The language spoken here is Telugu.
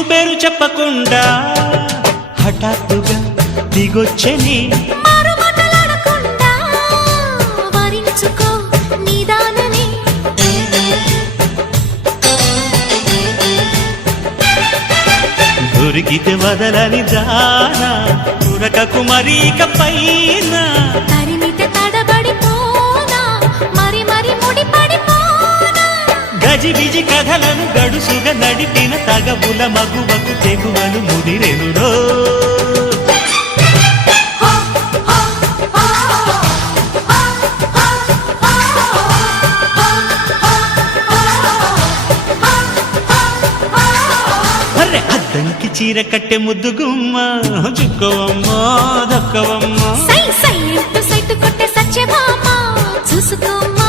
ఊరు పేరు చెప్పకుండా హఠాత్తుగా దిగొచ్చని దొరికితే వదలని జానా ఉరకకు మరీక పైన తరిమితే తడబడిపోనా మరి మరి ముడిపడిపోనా గజిబిజి కథలను గడుసుగా నడిపిన తగవుల మగువకు తెగువలు ముదిరెనురో అద్దంకి చీర కట్టె ముద్దు గుమ్మ చుక్కవమ్మా దక్కవమ్మా సై సై అంటూ సైటు కొట్టే సత్యభామ చూసుకోమ్మా